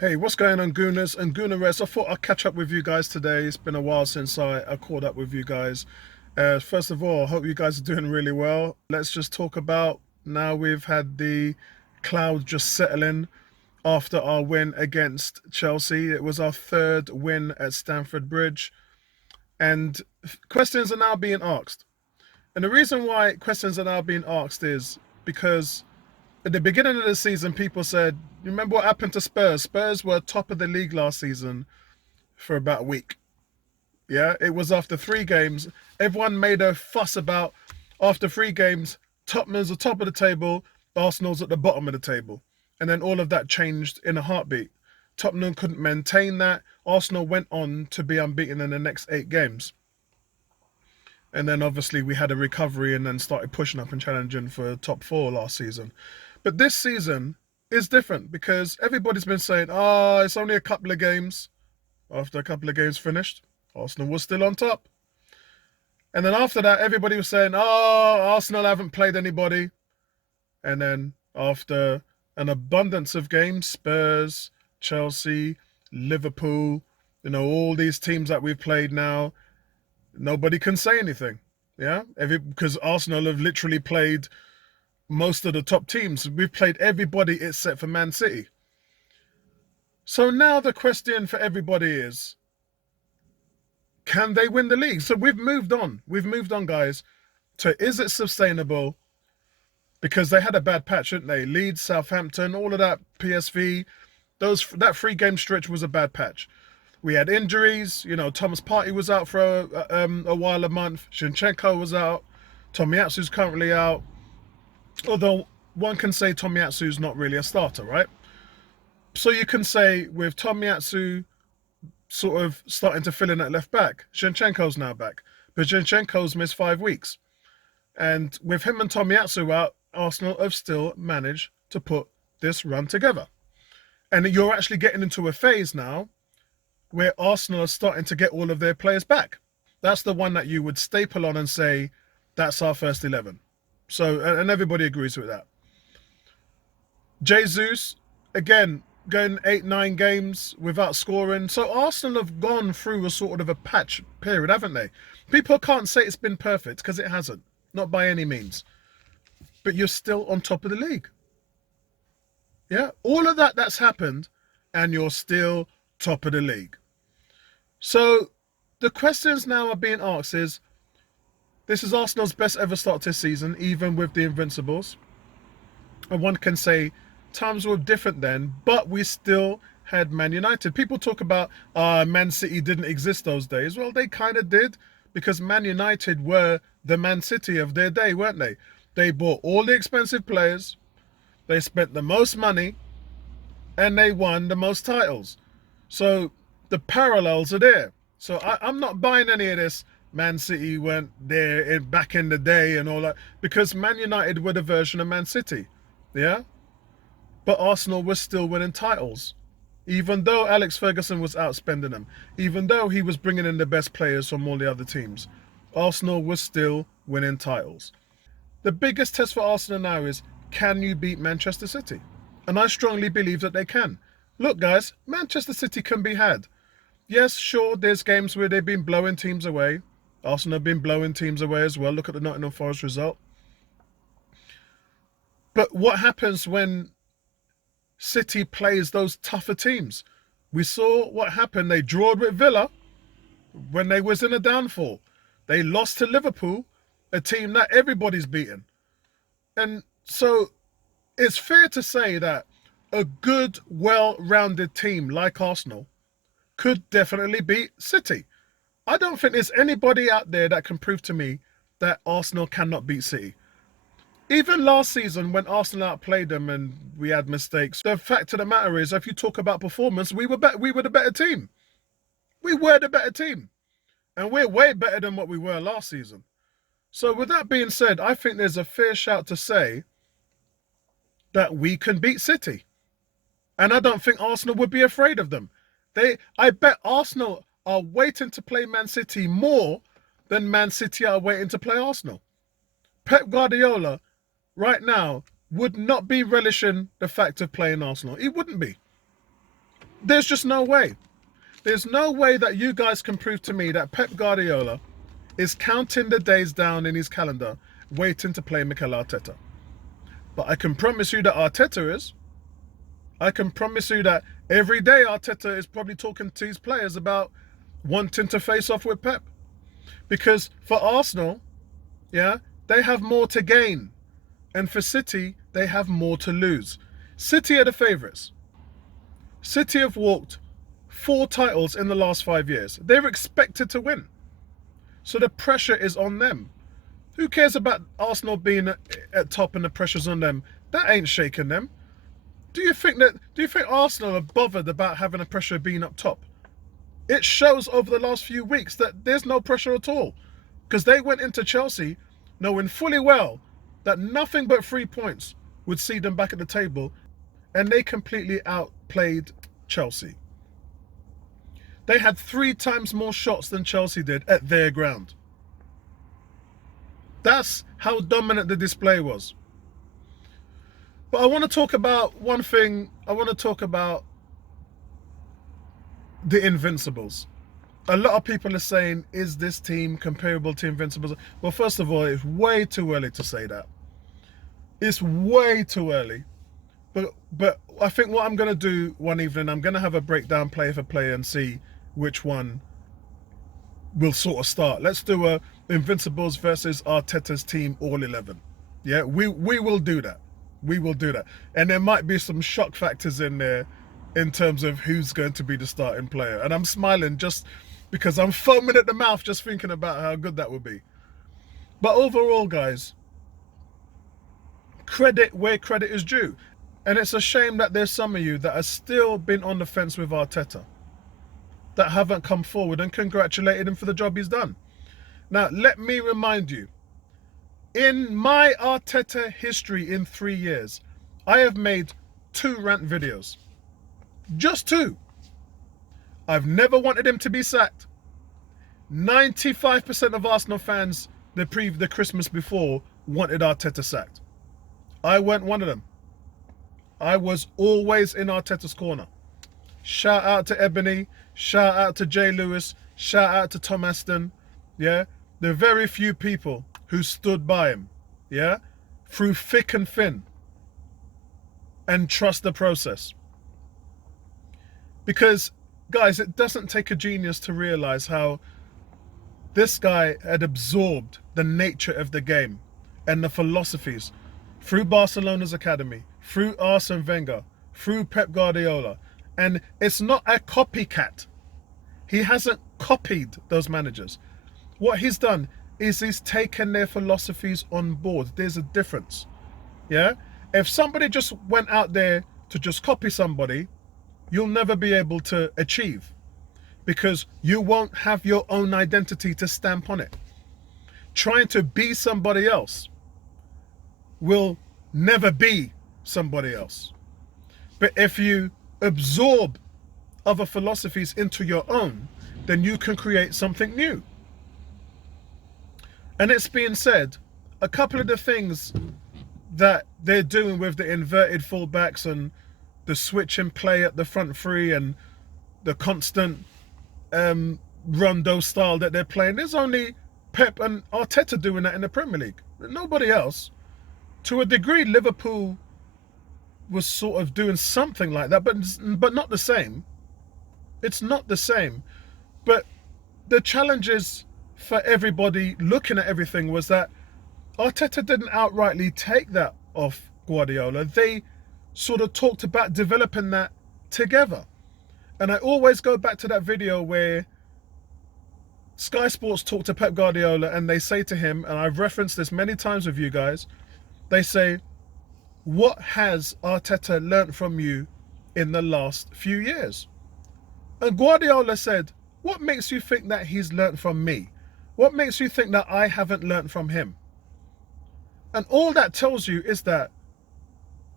Hey, what's going on, Gooners and Goonerettes? I thought I'd catch up with you guys today. It's been a while since I caught up with you guys. First of all, I hope you guys are doing really well. Let's just talk about now we've had the cloud just settling after our win against Chelsea. It was our third win at Stamford Bridge, and questions are now being asked. And the reason why questions are now being asked is because at the beginning of the season, people said, remember what happened to Spurs? Spurs were top of the league last season for about a week. Yeah, it was after 3 games. Everyone made a fuss about after 3 games, Tottenham's the top of the table, Arsenal's at the bottom of the table. And then all of that changed in a heartbeat. Tottenham couldn't maintain that. Arsenal went on to be unbeaten in the next 8 games. And then obviously we had a recovery and then started pushing up and challenging for top 4 last season. But this season is different because everybody's been saying, it's only a couple of games. After a couple of games finished, Arsenal was still on top. And then after that, everybody was saying, Arsenal haven't played anybody. And then after an abundance of games, Spurs, Chelsea, Liverpool, all these teams that we've played now, nobody can say anything. Yeah, because Arsenal have literally played most of the top teams. We've played everybody except for Man City. So now the question for everybody is, can they win the league? So we've moved on. We've moved on, guys, to is it sustainable? Because they had a bad patch, didn't they? Leeds, Southampton, all of that, PSV, that 3-game stretch was a bad patch. We had injuries. Thomas Partey was out for a while, a month. Zinchenko was out. Tomiyasu's currently out. Although one can say Tomiyasu's not really a starter, right? So you can say with Tomiyasu sort of starting to fill in at left back, Zinchenko's now back. But Zinchenko's missed 5 weeks. And with him and Tomiyasu out, Arsenal have still managed to put this run together. And you're actually getting into a phase now where Arsenal are starting to get all of their players back. That's the one that you would staple on and say, that's our first 11. So, and everybody agrees with that. Jesus, again, going 8-9 games without scoring. So Arsenal have gone through a sort of a patch period, haven't they? People can't say it's been perfect because it hasn't. Not by any means. But you're still on top of the league. Yeah, all of that's happened and you're still top of the league. So the questions now are being asked is, this is Arsenal's best ever start to this season, even with the Invincibles. And one can say times were different then, but we still had Man United. People talk about Man City didn't exist those days. Well, they kind of did, because Man United were the Man City of their day, weren't they? They bought all the expensive players, they spent the most money, and they won the most titles. So the parallels are there. So I'm not buying any of this Man City went there back in the day and all that, because Man United were the version of Man City. Yeah? But Arsenal was still winning titles. Even though Alex Ferguson was outspending them, even though he was bringing in the best players from all the other teams, Arsenal was still winning titles. The biggest test for Arsenal now is, can you beat Manchester City? And I strongly believe that they can. Look, guys, Manchester City can be had. Yes, sure, there's games where they've been blowing teams away. Arsenal have been blowing teams away as well. Look at the Nottingham Forest result. But what happens when City plays those tougher teams? We saw what happened. They drawed with Villa when they was in a downfall. They lost to Liverpool, a team that everybody's beaten. And so it's fair to say that a good, well-rounded team like Arsenal could definitely beat City. I don't think there's anybody out there that can prove to me that Arsenal cannot beat City. Even last season when Arsenal outplayed them and we had mistakes, the fact of the matter is, if you talk about performance, we were the better team. We were the better team. And we're way better than what we were last season. So with that being said, I think there's a fair shout to say that we can beat City. And I don't think Arsenal would be afraid of them. I bet Arsenal are waiting to play Man City more than Man City are waiting to play Arsenal. Pep Guardiola, right now, would not be relishing the fact of playing Arsenal. He wouldn't be. There's just no way. There's no way that you guys can prove to me that Pep Guardiola is counting the days down in his calendar, waiting to play Mikel Arteta. But I can promise you that Arteta is. I can promise you that every day Arteta is probably talking to his players about wanting to face off with Pep. Because for Arsenal, yeah, they have more to gain. And for City, they have more to lose. City are the favourites. City have walked 4 titles in the last 5 years. They're expected to win. So the pressure is on them. Who cares about Arsenal being at top and the pressure's on them? That ain't shaking them. Do you think Arsenal are bothered about having a pressure of being up top? It shows over the last few weeks that there's no pressure at all. Because they went into Chelsea knowing fully well that nothing but 3 points would see them back at the table, and they completely outplayed Chelsea. They had 3 times more shots than Chelsea did at their ground. That's how dominant the display was. But I want to talk about one thing. I want to talk about the Invincibles. A lot of people are saying, is this team comparable to Invincibles? Well, first of all, it's way too early to say that. It's way too early. But I think what I'm going to do one evening, I'm going to have a breakdown player for player and see which one will sort of start. Let's do a Invincibles versus Arteta's team all 11. Yeah, we will do that. We will do that. And there might be some shock factors in there in terms of who's going to be the starting player. And I'm smiling just because I'm foaming at the mouth just thinking about how good that would be. But overall, guys, credit where credit is due. And it's a shame that there's some of you that have still been on the fence with Arteta, that haven't come forward and congratulated him for the job he's done. Now, let me remind you, in my Arteta history in 3 years, I have made 2 rant videos. Just 2. I've never wanted him to be sacked. 95% of Arsenal fans the Christmas before wanted Arteta sacked. I weren't one of them. I was always in Arteta's corner. Shout out to Ebony, shout out to Jay Lewis, shout out to Tom Aston. Yeah, there are very few people who stood by him, yeah, through thick and thin, and trust the process. Because, guys, it doesn't take a genius to realize how this guy had absorbed the nature of the game and the philosophies through Barcelona's academy, through Arsene Wenger, through Pep Guardiola. And it's not a copycat. He hasn't copied those managers. What he's done is he's taken their philosophies on board. There's a difference. Yeah? If somebody just went out there to just copy somebody, you'll never be able to achieve, because you won't have your own identity to stamp on it. Trying to be somebody else will never be somebody else. But if you absorb other philosophies into your own, then you can create something new. And it's being said, a couple of the things that they're doing with the inverted fullbacks and the switch and play at the front three and the constant rondo style that they're playing, there's only Pep and Arteta doing that in the Premier League. Nobody else. To a degree, Liverpool was sort of doing something like that, but not the same. It's not the same. But the challenges for everybody looking at everything was that Arteta didn't outrightly take that off Guardiola. They sort of talked about developing that together. And I always go back to that video where Sky Sports talked to Pep Guardiola and they say to him, and I've referenced this many times with you guys, they say, what has Arteta learnt from you in the last few years? And Guardiola said, what makes you think that he's learnt from me? What makes you think that I haven't learnt from him? And all that tells you is that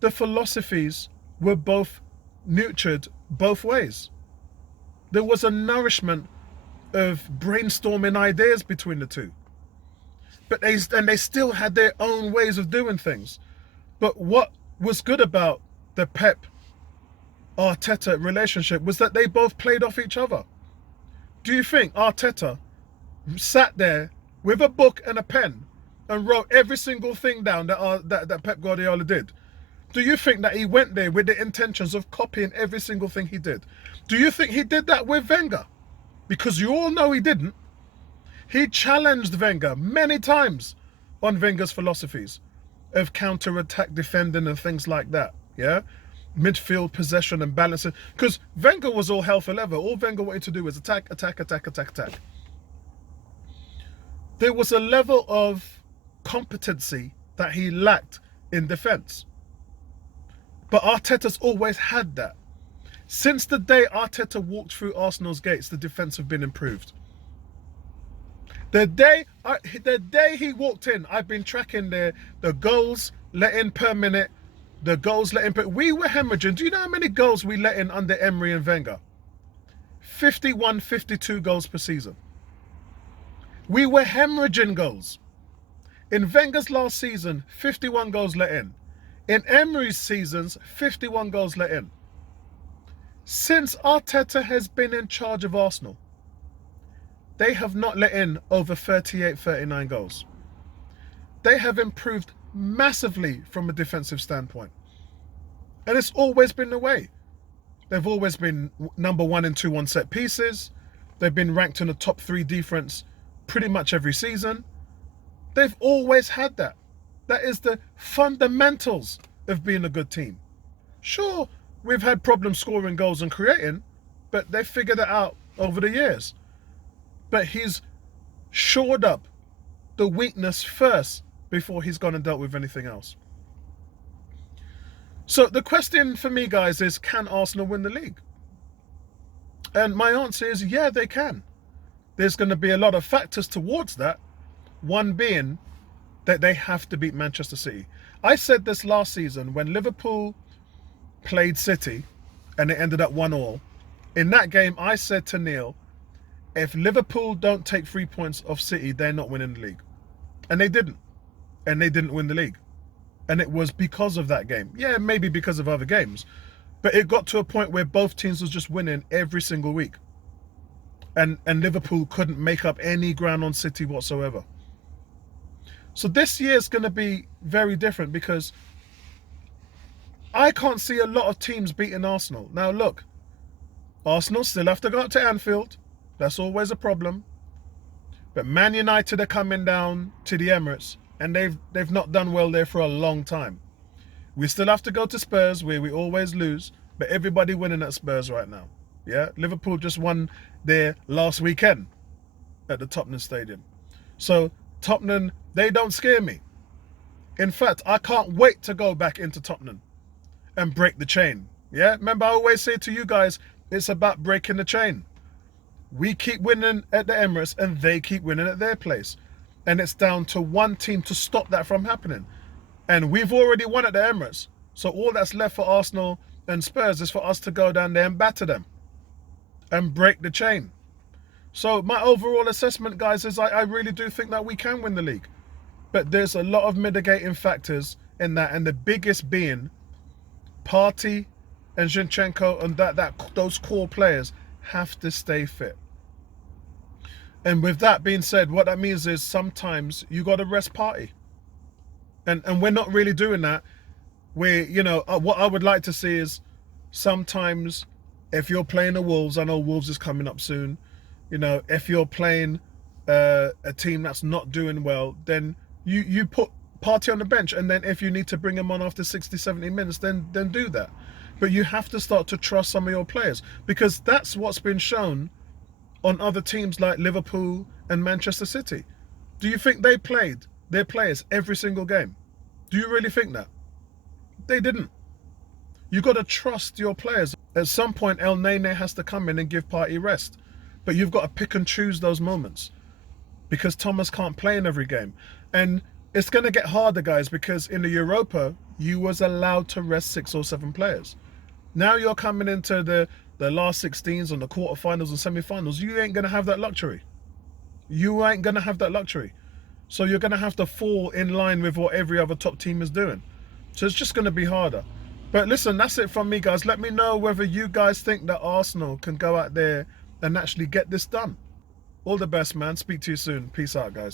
the philosophies were both nurtured both ways. There was a nourishment of brainstorming ideas between the two. But they still had their own ways of doing things. But what was good about the Pep Arteta relationship was that they both played off each other. Do you think Arteta sat there with a book and a pen and wrote every single thing down that Pep Guardiola did? Do you think that he went there with the intentions of copying every single thing he did? Do you think he did that with Wenger? Because you all know he didn't. He challenged Wenger many times on Wenger's philosophies of counter-attack defending and things like that, yeah? Midfield possession and balancing. Because Wenger was all hell for leather. All Wenger wanted to do was attack, attack, attack, attack, attack. There was a level of competency that he lacked in defence. But Arteta's always had that. Since the day Arteta walked through Arsenal's gates, the defence have been improved. The day he walked in, I've been tracking the goals let in per minute, the goals let in per... We were hemorrhaging. Do you know how many goals we let in under Emery and Wenger? 51, 52 goals per season. We were hemorrhaging goals. In Wenger's last season, 51 goals let in. In Emery's seasons, 51 goals let in. Since Arteta has been in charge of Arsenal, they have not let in over 38, 39 goals. They have improved massively from a defensive standpoint. And it's always been the way. They've always been number 1 and 2 on set pieces. They've been ranked in the top 3 defense pretty much every season. They've always had that. That is the fundamentals of being a good team. Sure, we've had problems scoring goals and creating, but they've figured it out over the years. But he's shored up the weakness first before he's gone and dealt with anything else. So the question for me, guys, is can Arsenal win the league? And my answer is yeah, they can. There's going to be a lot of factors towards that. One being that they have to beat Manchester City. I said this last season when Liverpool played City and it ended up 1-1. In that game, I said to Neil, if Liverpool don't take 3 points off City, they're not winning the league. And they didn't. And they didn't win the league. And it was because of that game. Yeah, maybe because of other games. But it got to a point where both teams was just winning every single week. And Liverpool couldn't make up any ground on City whatsoever. So this year is going to be very different because I can't see a lot of teams beating Arsenal. Now look, Arsenal still have to go up to Anfield. That's always a problem. But Man United are coming down to the Emirates and they've not done well there for a long time. We still have to go to Spurs where we always lose, but everybody winning at Spurs right now. Yeah, Liverpool just won there last weekend at the Tottenham Stadium. So Tottenham, they don't scare me. In fact, I can't wait to go back into Tottenham and break the chain. Yeah, remember I always say to you guys, it's about breaking the chain. We keep winning at the Emirates and they keep winning at their place. And it's down to one team to stop that from happening. And we've already won at the Emirates. So all that's left for Arsenal and Spurs is for us to go down there and batter them and break the chain. So my overall assessment, guys, is I really do think that we can win the league. But there's a lot of mitigating factors in that. And the biggest being Partey and Zinchenko and those core players have to stay fit. And with that being said, what that means is sometimes you got to rest Partey. And we're not really doing that. What I would like to see is sometimes if you're playing the Wolves, I know Wolves is coming up soon. If you're playing a team that's not doing well, then you put Partey on the bench. And then if you need to bring him on after 60, 70 minutes, then do that. But you have to start to trust some of your players because that's what's been shown on other teams like Liverpool and Manchester City. Do you think they played their players every single game? Do you really think that? They didn't. You got to trust your players. At some point, El Nene has to come in and give Partey rest. But you've got to pick and choose those moments because Thomas can't play in every game. And it's going to get harder, guys, because in the Europa, you was allowed to rest 6 or 7 players. Now you're coming into the last 16s and the quarterfinals and semi-finals. You ain't going to have that luxury. You ain't going to have that luxury. So you're going to have to fall in line with what every other top team is doing. So it's just going to be harder. But listen, that's it from me, guys. Let me know whether you guys think that Arsenal can go out there and actually get this done. All the best, man. Speak to you soon. Peace out, guys.